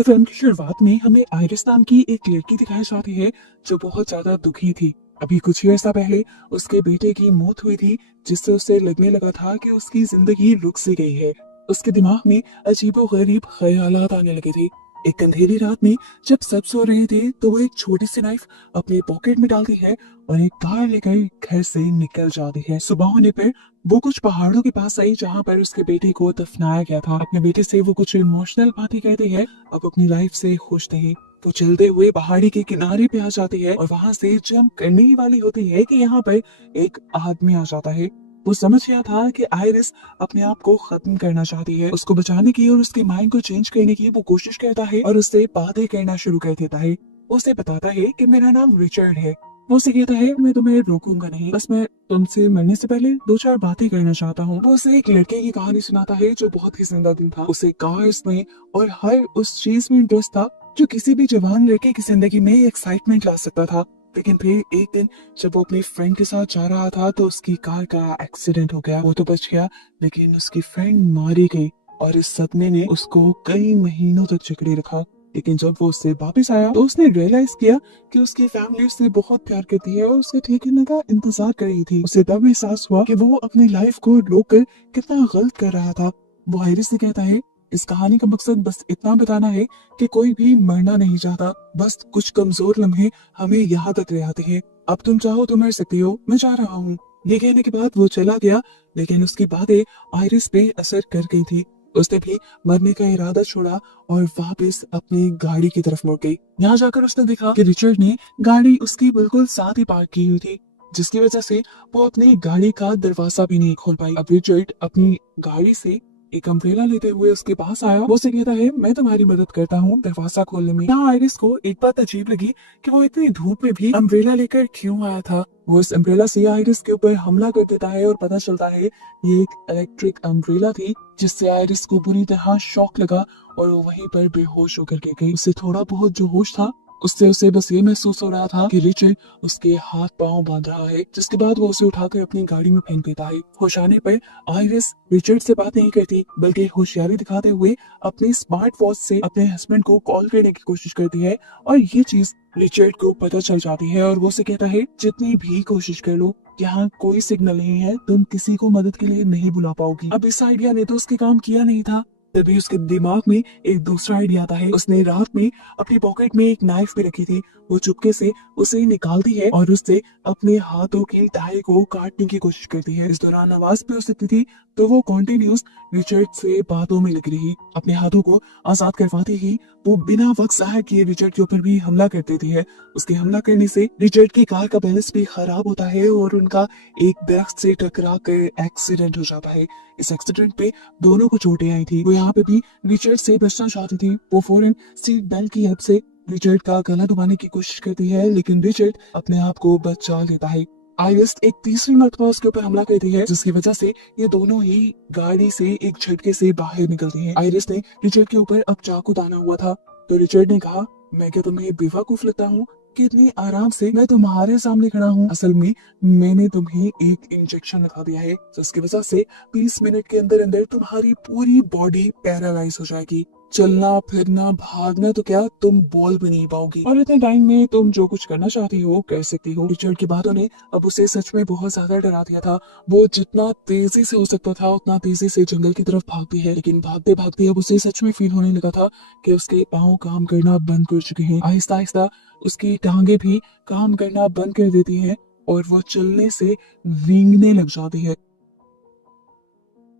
तो फिल्म की शुरुआत में हमें आयरिस नाम की एक लड़की दिखाई जाती है जो बहुत ज्यादा दुखी थी। अभी कुछ ही अर्सा पहले उसके बेटे की मौत हुई थी, जिससे उसे लगने लगा था कि उसकी जिंदगी रुक सी गई है। उसके दिमाग में अजीबोगरीब ख्यालात आने लगे थे। एक अंधेरी रात में जब सब सो रहे थे तो वो एक छोटी सी नाइफ अपने पॉकेट में डालती है और एक कार लेकर घर से निकल जाती है। सुबह होने पर वो कुछ पहाड़ों के पास आई जहाँ पर उसके बेटे को दफनाया गया था। अपने बेटे से वो कुछ इमोशनल बातें कहती है, अब अपनी लाइफ से खुश नहीं। वो चलते हुए पहाड़ी के किनारे पे आ जाती है और वहां से जंप करने ही वाली होती है कि यहाँ पर एक आदमी आ जाता है। वो समझ गया था कि आयरिस अपने आप को खत्म करना चाहती है। उसको बचाने की और उसके माइंड को चेंज करने की वो कोशिश करता है और उससे बातें करना शुरू कर देता है। उसे बताता है कि मेरा नाम रिचर्ड है। वो उसे कहता है मैं तुम्हें रोकूंगा नहीं, बस मैं तुमसे मरने से पहले दो चार बातें करना चाहता हूँ। वो उसे एक लड़के की कहानी सुनाता है जो बहुत ही जिंदा दिल था। उसे कार्स में और हर उस चीज में इंटरेस्ट था जो किसी भी जवान लड़के की जिंदगी में एक्साइटमेंट ला सकता था। लेकिन फिर एक दिन जब वो अपनी फ्रेंड के साथ जा रहा था तो उसकी कार का एक्सीडेंट हो गया। वो तो बच गया, लेकिन उसकी फ्रेंड मारी गई और इस सदमे ने उसको कई महीनों तक जकड़े रखा। लेकिन जब वो उससे वापस आया तो उसने रियलाइज किया कि उसकी फैमिली उससे बहुत प्यार करती है और उसके ठीक होने का इंतजार कर रही थी। उसे तब एहसास हुआ कि वो अपनी लाइफ को रोककर कितना गलत कर रहा था। वो आयरिस से कहता है इस कहानी का मकसद बस इतना बताना है कि कोई भी मरना नहीं चाहता, बस कुछ कमजोर लम्हे हमें यहाँ तक ले आते हैं। अब तुम चाहो तो मर सकती हो, मैं जा रहा हूँ। ये कहने के बाद वो चला गया, लेकिन उसकी बातें आयरिस पे असर कर गई थी। उसने भी मरने का इरादा छोड़ा और वापस अपनी गाड़ी की तरफ मुड़ गई। यहाँ जाकर उसने देखा कि रिचर्ड ने गाड़ी उसकी बिल्कुल साथ ही पार्क की हुई थी, जिसकी वजह से वो अपनी गाड़ी का दरवाजा भी नहीं खोल पाई। अब रिचर्ड अपनी गाड़ी से एक अम्ब्रेला लेते हुए उसके पास आया। वो उसे कहता है मैं तुम्हारी मदद करता हूँ दरवाजा खोलने में। यहाँ आयरिस को एक बात अजीब लगी कि वो इतनी धूप में भी अम्ब्रेला लेकर क्यों आया था। वो इस अम्ब्रेला से आयरिस के ऊपर हमला कर देता है और पता चलता है ये एक इलेक्ट्रिक अम्ब्रेला थी, जिससे आयरिस को बुरी तरह शॉक लगा और वो वहीं पर बेहोश होकर गिर गई। उसे थोड़ा बहुत जो होश था उससे उसे बस ये महसूस हो रहा था कि रिचर्ड उसके हाथ पांव बांध रहा है, जिसके बाद वो उसे उठाकर अपनी गाड़ी में फेंक देता है। होश आने पर आयरिस रिचर्ड से बात नहीं करती, बल्कि होशियारी दिखाते हुए अपने स्मार्ट वॉच से अपने हस्बैंड को कॉल करने की कोशिश करती है और ये चीज रिचर्ड को पता चल जाती है और वो उसे कहता है जितनी भी कोशिश कर लो यहाँ कोई सिग्नल नहीं है, तुम किसी को मदद के लिए नहीं बुला पाओगी। अब इस आइडिया ने तो उसके काम किया नहीं था, तभी उसके दिमाग में एक दूसरा आइडिया आता है। उसने रात में अपनी पॉकेट में एक नाइफ भी रखी थी। वो चुपके से उसे निकालती है और उससे अपने हाथों की टाई को काटने की कोशिश करती है। इस दौरान आवाज भी हो सकती थी, तो वो कॉन्टिन्यूस रिचर्ड से बातों में लगी रही। अपने हाथों को आजाद करवाती ही वो बिना वक्त जाहिर किए रिचर्ड के ऊपर भी हमला कर देती है। उसके हमला करने से रिचर्ड की कार का बैलेंस भी खराब होता है और उनका एक दरख्त से टकरा कर एक्सीडेंट हो जाता है। इस एक्सीडेंट पे दोनों को चोटें आई थी। वो यहाँ पे भी रिचर्ड से बचना चाहती थी। वो फौरन सीट बेल्ट की हेल्प से रिचर्ड का गला दबाने की कोशिश करती है, लेकिन रिचर्ड अपने आप को बचा लेता है। आयरिस एक तीसरी मर्तबा उसके ऊपर हमला करती है, जिसकी वजह से ये दोनों ही गाड़ी से एक झटके से बाहर निकलती हैं। आयरिस ने रिचर्ड के ऊपर अब चाकू ताना हुआ था, तो रिचर्ड ने कहा मैं क्या तुम्हें बेवकूफ लगता हूँ कि इतनी आराम से मैं तुम्हारे सामने खड़ा हूँ। असल में मैंने तुम्हें एक इंजेक्शन लगा दिया है, जिसकी वजह से 20 मिनट के अंदर अंदर तुम्हारी पूरी बॉडी पैरालाइज हो जाएगी। चलना फिरना भागना तो क्या तुम बोल भी नहीं पाओगी और इतने टाइम में तुम जो कुछ करना चाहती हो कर सकती हो। रिचर्ड की बातों ने अब उसे सच में बहुत ज्यादा डरा दिया था। वो जितना तेजी से हो सकता था उतना तेजी से जंगल की तरफ भागती है, लेकिन भागते भागते अब उसे सच में फील होने लगा था कि उसके पाँव काम करना बंद कर चुके हैं। आहिस्ता आहिस्ता उसकी टांगे भी काम करना बंद कर देती हैं और वो चलने से रेंगने लग जाती है।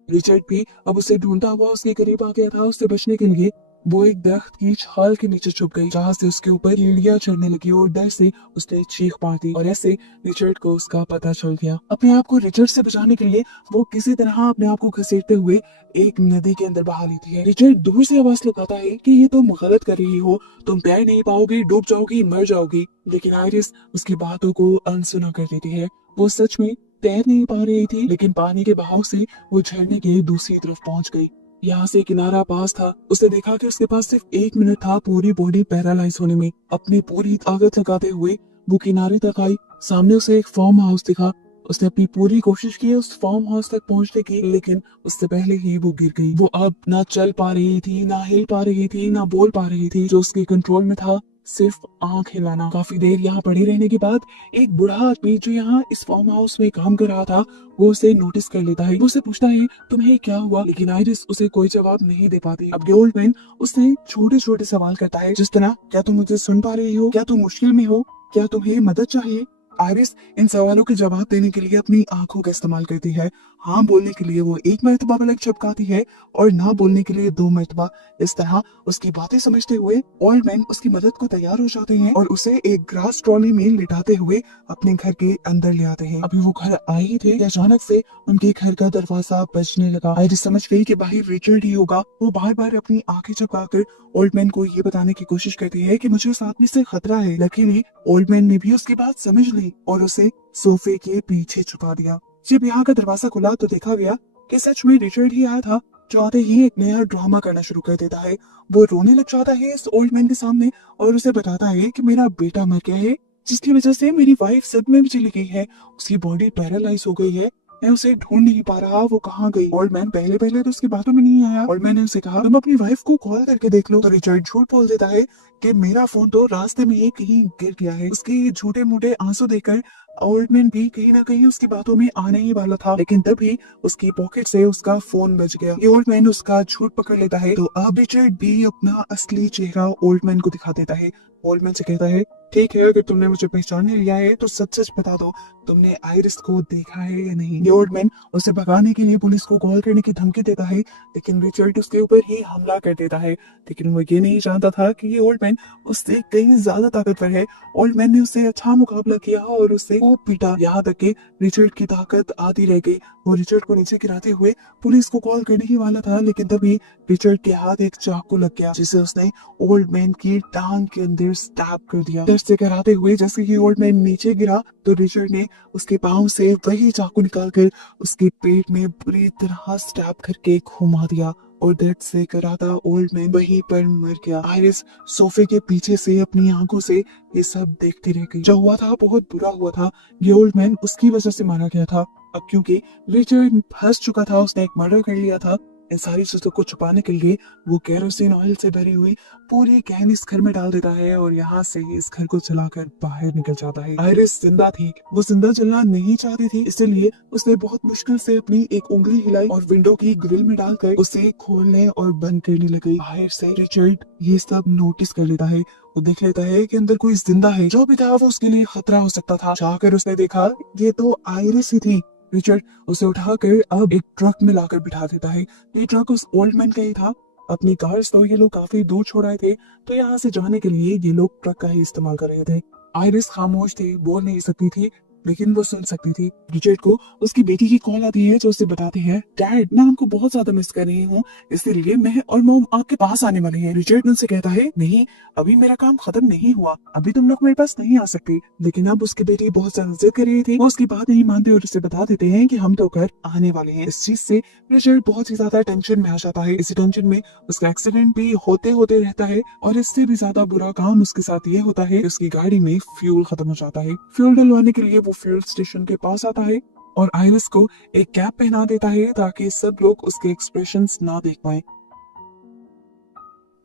रिचर्ड भी अब उसे ढूंढता हुआ उसके करीब आ गया था। उससे बचने के लिए वो एक दरख्त की छाल के नीचे छुप गई, जहाँ से उसके ऊपर कीड़ियां चढ़ने लगी और डर से उसने चीख मार दी और ऐसे रिचर्ड को उसका पता चल गया। अपने आप को रिचर्ड से बचाने के लिए वो किसी तरह अपने आप को घसीटते हुए एक नदी के अंदर बहा लेती है। रिचर्ड दूर से आवाज लगाता है कि ये तुम गलत कर रही हो, तुम तैर नहीं पाओगी, डूब जाओगी, मर जाओगी। लेकिन आयरिस उसकी बातों को अनसुना कर देती है। वो सच में तैर नहीं पा रही थी, लेकिन पानी के बहाव से वो झरने के दूसरी तरफ पहुंच गई। यहाँ से किनारा पास था। उसने देखा कि उसके पास सिर्फ 1 मिनट था पूरी बॉडी पैरालाइज होने में। अपनी पूरी ताकत लगाते हुए वो किनारे तक आई। सामने उसे एक फार्म हाउस दिखा। उसने अपनी पूरी कोशिश की उस फार्म हाउस तक पहुंचने की, लेकिन उससे पहले ही वो गिर गई। वो अब ना चल पा रही थी, ना हिल पा रही थी, ना बोल पा रही थी। जो उसके कंट्रोल में था सिर्फ आंख हिलाना। काफी देर यहाँ पड़ी रहने के बाद एक बूढ़ा आदमी जो यहाँ इस फार्म हाउस में काम कर रहा था, वो उसे नोटिस कर लेता है। वो उसे पूछता है तुम्हें क्या हुआ, लेकिन आइरिस उसे कोई जवाब नहीं दे पाती। अब ओल्ड मैन उससे छोटे छोटे सवाल करता है, जिस तरह क्या तुम मुझे सुन पा रही हो, क्या तुम मुश्किल में हो, क्या तुम्हें मदद चाहिए। आइरिस इन सवालों के जवाब देने के लिए अपनी आंखों का इस्तेमाल करती है। हाँ बोलने के लिए वो एक मर्तबा पलक झपकाती है और ना बोलने के लिए 2 मर्तबा। इस तरह उसकी बातें समझते हुए ओल्ड मैन उसकी मदद को तैयार हो जाते हैं और उसे एक ग्रास ट्रॉली में लिटाते हुए अपने घर के अंदर ले आते हैं। अभी वो घर आए ही थे कि अचानक से उनके घर का दरवाजा बजने लगा। आइरिस समझ गई कि बाहर रिचर्ड ही होगा। वो बार बार अपनी आंखें झपकाकर ओल्ड मैन को ये बताने की कोशिश करती है कि मुझे उस आदमी से खतरा है, लेकिन ओल्ड मैन ने भी उसकी बात समझ ली और उसे सोफे के पीछे छुपा दिया। जब यहाँ का दरवाजा खुला तो देखा गया कि सच में रिचर्ड ही आया था, जो आते ही एक नया ड्रामा करना शुरू कर देता है। वो रोने लग जाता है इस ओल्ड मैन के सामने और उसे बताता है कि मेरा बेटा मर गया है, जिसकी वजह से मेरी वाइफ सदमे में चली गई है, उसकी बॉडी पैरालाइज हो गई है, मैं उसे ढूंढ नहीं पा रहा, वो कहाँ गई। ओल्ड मैन पहले पहले तो उसकी बातों में नहीं आया। ओल्ड मैन ने उसे कहा तुम अपनी वाइफ को कॉल करके देख लो। तो रिचर्ड झूठ बोल देता है कि मेरा फोन तो रास्ते में ही कहीं गिर गया है। उसके झूठे मूठे आंसू देखकर ओल्ड मैन भी कहीं ना कहीं उसकी बातों में आने ही वाला था, लेकिन तभी उसकी पॉकेट से उसका फोन बच गया। ये ओल्ड मैन उसका झूठ पकड़ लेता है, तो अब रिचर्ड भी अपना असली चेहरा ओल्ड मैन को दिखा देता है। ओल्ड मैन से कहता है ठीक है, अगर तुमने मुझे पहचान लिया है तो सच सच बता दो, तुमने आइरिस को देखा है या नहीं। ये ओल्ड मैन उसे भगाने के लिए पुलिस को कॉल करने की धमकी देता है, लेकिन रिचर्ड उसके ऊपर ही हमला कर देता है। लेकिन वो ये नहीं जानता था कि ये ओल्ड मैन उससे कहीं ज्यादा ताकतवर है। ओल्ड मैन ने उससे अच्छा मुकाबला किया और उससे खूब पीटा, यहाँ तक कि रिचर्ड की ताकत आती रह गई। वो रिचर्ड को नीचे गिराते हुए पुलिस को कॉल करने ही वाला था, लेकिन तभी रिचर्ड के हाथ एक चाकू लग गया, जिसे उसने ओल्ड मैन की टांग के अंदर स्टैब कर दिया। दर्द से कराते हुए जैसे ही ओल्ड मैन नीचे गिरा तो रिचर्ड ने उसके पांव से वही चाकू निकालकर उसके पेट में बुरी तरह स्टैब करके घुमा दिया और दर्द से कराता ओल्ड मैन वहीं पर मर गया। आइरिस सोफे के पीछे से अपनी आंखों से ये सब देखती रह गई। जो हुआ था बहुत बुरा हुआ था। ये ओल्ड मैन उसकी वजह से मारा गया था। अब क्योंकि रिचर्ड फंस चुका था, उसने एक मर्डर कर लिया था, इन सारी चीजों को छुपाने के लिए वो केरोसिन ऑयल से भरी हुई पूरी कैन इस घर में डाल देता है और यहाँ से इस घर को चलाकर बाहर निकल जाता है। आइरिस जिंदा थी, वो जिंदा चलना नहीं चाहती थी, इसलिए उसने बहुत मुश्किल से अपनी एक उंगली हिलाई और विंडो की ग्रिल में डालकर उसे खोलने और बंद करने लगी। बाहर से रिचर्ड ये सब नोटिस कर लेता है। वो देख लेता है कि अंदर कोई जिंदा है, जो भी था वो उसके लिए खतरा हो सकता था। जाकर उसने देखा ये तो आइरिस ही थी। रिचर्ड उसे उठाकर अब एक ट्रक में लाकर बिठा देता है। ये ट्रक उस ओल्ड मैन का ही था। अपनी कार तो ये लोग काफी दूर छोड़ आए थे, तो यहाँ से जाने के लिए ये लोग ट्रक का ही इस्तेमाल कर रहे थे। आइरिस खामोश थी, बोल नहीं सकती थी, लेकिन वो सुन सकती थी। रिचर्ड को उसकी बेटी की कॉल आती है, जो उसे बताती है डैड मैं आपको बहुत ज्यादा मिस कर रही हूँ, इसीलिए मैं और मॉम आपके पास आने वाली है। रिचर्ड उनसे कहता है नहीं, अभी मेरा काम खत्म नहीं हुआ, अभी तुम लोग मेरे पास नहीं आ सकते। लेकिन अब उसकी बेटी बहुत ज्यादा जिद कर रही थी, वो उसकी बात नहीं मानते और उसे बता देते हैं कि हम तो घर आने वाले हैं। इस चीज से रिचर्ड बहुत ही ज्यादा टेंशन में आ जाता है। इसी टेंशन में उसका एक्सीडेंट भी होते होते रहता है और इससे भी ज्यादा बुरा काम उसके साथ ये होता है, उसकी गाड़ी में फ्यूल खत्म हो जाता है। फ्यूल डलवाने के लिए वो फ्यूल स्टेशन के पास आता है और आइरिस को एक कैप पहना देता है ताकि सब लोग उसके एक्सप्रेशंस ना देख पाए।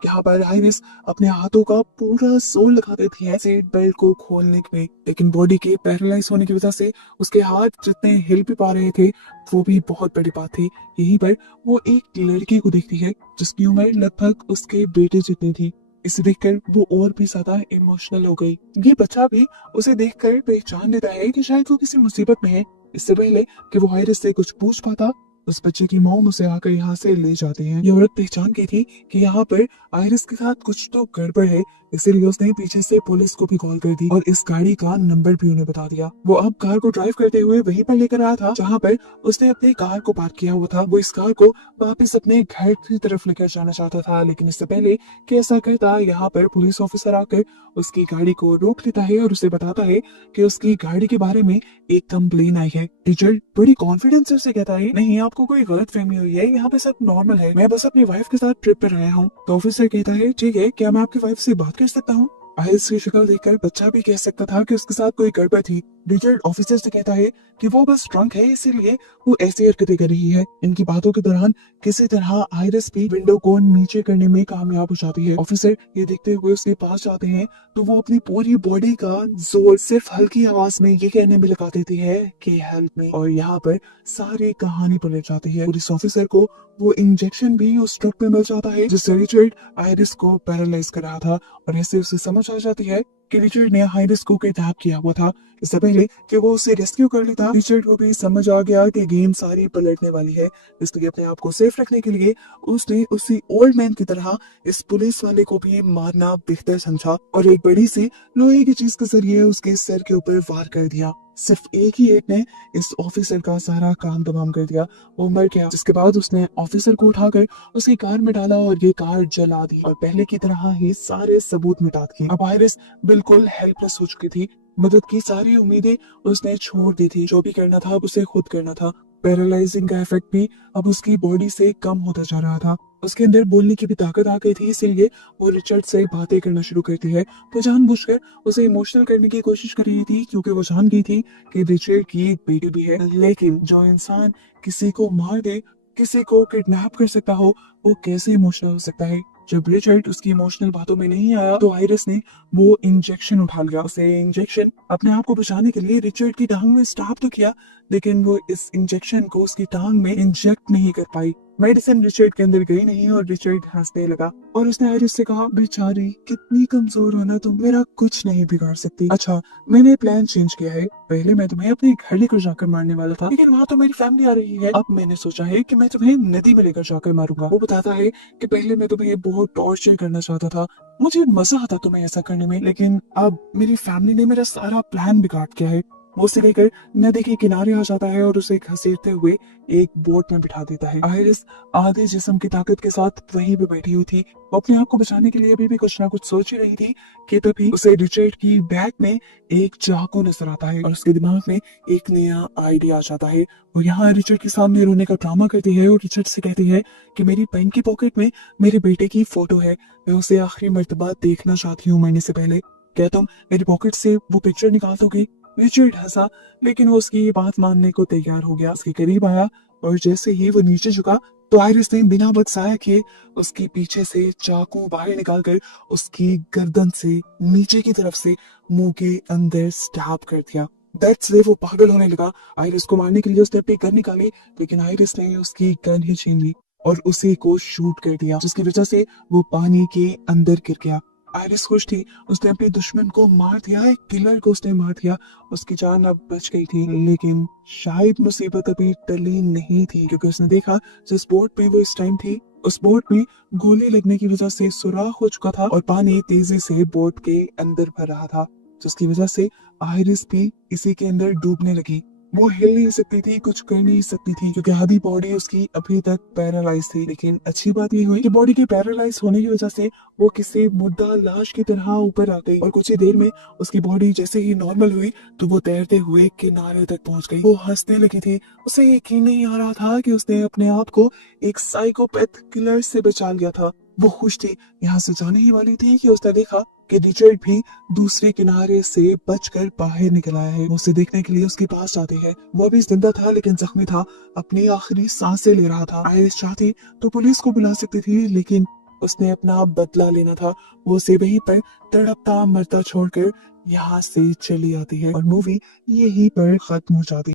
यहाँ पर आइरिस अपने हाथों का पूरा जोर लगा देती है सीट बेल्ट को खोलने में, लेकिन बॉडी के पैरालाइज होने की वजह से उसके हाथ जितने हिल भी पा रहे थे वो भी बहुत बड़ी बात थी। यहीं पर वो एक लड़की को देखती है जिसकी उम्र लगभग उसके बेटे जितनी थी। इसे देखकर वो और भी ज्यादा इमोशनल हो गई। ये बच्चा भी उसे देखकर पहचान लेता है कि शायद वो किसी मुसीबत में है। इससे पहले कि वो आइरिस से कुछ पूछ पाता, उस बच्चे की मॉम उसे आकर यहाँ से ले जाती है। ये औरत पहचान गई थी कि यहाँ पर आइरिस के साथ कुछ तो गड़बड़ है, इसीलिए उसने पीछे से पुलिस को भी कॉल कर दी और इस गाड़ी का नंबर भी उन्हें बता दिया। वो अब कार को ड्राइव करते हुए वहीं पर लेकर आया था जहाँ पर उसने अपनी कार को पार्क किया हुआ था। वो इस कार को वापस अपने घर की तरफ लेकर जाना चाहता था, लेकिन इससे पहले कि ऐसा करता, यहाँ पर पुलिस ऑफिसर आकर उसकी गाड़ी को रोक लेता है और उसे बताता है कि उसकी गाड़ी के बारे में एक कंप्लेन आई है। रिचर्ड बड़ी कॉन्फिडेंस से उसे कहता है नहीं, आपको कोई गलत फहमी हुई है, यहाँ पे सब नॉर्मल है, मैं बस अपनी वाइफ के साथ ट्रिप पर आया हूँ। तो ऑफिसर कहता है ठीक है, क्या मैं आपकी वाइफ से बात कर सकता हूँ। आइरिस की शक्ल देखकर बच्चा भी कह सकता था कि उसके साथ कोई गड़बड़ थी, रिचर्ड ऑफिसर से कहता है कि वो बस ड्रंक है, इसीलिए वो ऐसी हरकतें कर रही है। इनकी बातों के दौरान किसी तरह आयरिस भी विंडो को नीचे करने में कामयाब हो जाती है। ऑफिसर ये देखते हुए उसके पास जाते हैं तो वो अपनी पूरी बॉडी का जोर सिर्फ हल्की आवाज में ये कहने में लगा देती है कि हेल्प मी, और यहाँ पर सारी कहानी पलट जाती है। पुलिस ऑफिसर को वो इंजेक्शन भी उस ट्रक में मिल जाता है जिससे रिचर्ड आयरिस को पैरालाइज कर रहा था, और ऐसे उसे समझ आ जाती है कि रिचर्ड ने आयरिस को किडनैप किया हुआ था। इससे पहले कि वो उसे रेस्क्यू कर लेता, रिचर्ड को भी समझ आ गया कि गेम सारी पलटने वाली है। इसलिए अपने आप को सेफ रखने के लिए उसने उसी ओल्ड मैन की तरह इस पुलिस वाले को भी मारना बेहतर समझा और एक बड़ी सी लोहे की चीज के जरिए उसके सर के ऊपर वार कर दिया। सिर्फ एक ही हिट ने इस ऑफिसर का सारा काम तमाम कर दिया। वो मर गया, जिसके बाद उसने ऑफिसर को उठाकर उसकी कार में डाला और ये कार जला दी और पहले की तरह ही सारे सबूत मिटा दिए। अब आयरिस बिल्कुल हेल्पलेस हो चुकी थी। मदद की सारी उम्मीदें उसने छोड़ दी थी। जो भी करना था अब उसे खुद करना था। पैरालाइजिंग का इफेक्ट भी अब उसकी बॉडी से कम होता जा रहा था। उसके अंदर बोलने की भी ताकत आ गई थी, इसीलिए वो रिचर्ड से बातें करना शुरू करती है। वो जानबूझकर उसे इमोशनल करने की कोशिश कर रही थी क्योंकि वो जान गई थी कि रिचर्ड की एक बेटी भी है। लेकिन जो इंसान किसी को मार दे, किसी को किडनैप कर सकता हो, वो कैसे इमोशनल हो सकता है। जब रिचर्ड उसकी इमोशनल बातों में नहीं आया तो आयरिस ने वो इंजेक्शन उठा लिया। उसे इंजेक्शन अपने आप को बचाने के लिए रिचर्ड की टांग में स्टैब तो किया, लेकिन वो इस इंजेक्शन को उसकी टांग में इंजेक्ट नहीं कर पाई। मेडिसिन रिचर्ड के अंदर गई नहीं और रिचर्ड हंसने लगा और उसने आयरिस से कहा, बेचारी कितनी कमजोर हो ना तुम, मेरा कुछ नहीं बिगाड़ सकती। अच्छा, मैंने प्लान चेंज किया है। पहले मैं तुम्हें अपने घर लेकर जाकर मारने वाला था, लेकिन वहाँ तो मेरी फैमिली आ रही है। अब मैंने सोचा है कि मैं तुम्हें नदी में लेकर जाकर मारूंगा। वो बताता है कि पहले मैं तुम्हें बहुत टॉर्चर करना चाहता था, मुझे मजा आता तुम्हें ऐसा करने में, लेकिन अब मेरी फैमिली ने मेरा सारा प्लान बिगाड़ दिया है। वो उसे लेकर नदी के किनारे आ जाता है और उसे घसीटते हुए एक बोट में बिठा देता है। आयरिस आधे जिस्म की ताकत के साथ वहीं पे बैठी हुई थी। वो अपने आप को बचाने के लिए अभी भी कुछ ना कुछ सोच ही रही थी कि तभी उसे रिचर्ड की बैग में एक चाकू नजर आता है और उसके दिमाग में एक नया आइडिया आ जाता है। वो यहाँ रिचर्ड के सामने रोने का ड्रामा करती है और रिचर्ड से कहती है कि मेरी पेन की पॉकेट में मेरे बेटे की फोटो है, मैं उसे आखिरी मर्तबा देखना चाहती हूँ मरने से पहले। क्या तुम मेरी पॉकेट से वो पिक्चर निकाल दोगे? रिचर्ड हंसा, लेकिन वो उसकी बात मानने को तैयार हो गया। उसके करीब आया और जैसे ही वो नीचे झुका तो आयरिस ने बिना बख्साया किए उसके पीछे से चाकू बाहर निकालकर उसकी गर्दन से नीचे की तरफ से मुंह के अंदर स्टैब कर दिया। दैट्स वे वो पागल होने लगा। आयरिस को मारने के लिए उसने अपनी गन निकाली, लेकिन आयरिस ने उसकी गन ही छीन ली और उसी को शूट कर दिया, जिसकी वजह से वो पानी के अंदर गिर गया। आयरिस खुश थी, उसने अपने दुश्मन को मार दिया, एक किलर को उसने मार दिया। उसकी जान अब बच गई थी, लेकिन शायद मुसीबत अभी टली नहीं थी क्योंकि उसने देखा जिस बोट पे वो इस टाइम थी उस बोट में गोली लगने की वजह से सुराख हो चुका था और पानी तेजी से बोट के अंदर भर रहा था, जिसकी वजह से आयरिस भी इसी के अंदर डूबने लगी। वो हिल नहीं सकती थी, कुछ कर नहीं सकती थी क्योंकि आधी बॉडी उसकी अभी तक पैरालाइज थी। लेकिन अच्छी बात ये हुई कि बॉडी के पैरालाइज होने की वजह से वो किसी मुर्दा लाश की तरह ऊपर आ गई और कुछ ही देर में उसकी बॉडी जैसे ही नॉर्मल हुई तो वो तैरते हुए किनारे तक पहुंच गई। वो हंसने लगी थी, उसे यकीन नहीं आ रहा था कि उसने अपने आप को एक साइकोपैथ किलर से बचा लिया था। वो खुश थी, यहाँ से जाने ही वाली थी कि उसने देखा कि रिचर्ड भी दूसरे किनारे से बचकर बाहर निकल आया है। वो उसे देखने के लिए उसके पास जाते हैं। वो अभी जिंदा था लेकिन जख्मी था, अपनी आखिरी सांसें ले रहा था। आयरिस चाहती तो पुलिस को बुला सकती थी, लेकिन उसने अपना बदला लेना था। वो उसे वहीं पर तड़पता मरता छोड़कर यहाँ से चली आती है और मूवी यहीं पर खत्म हो जाती है।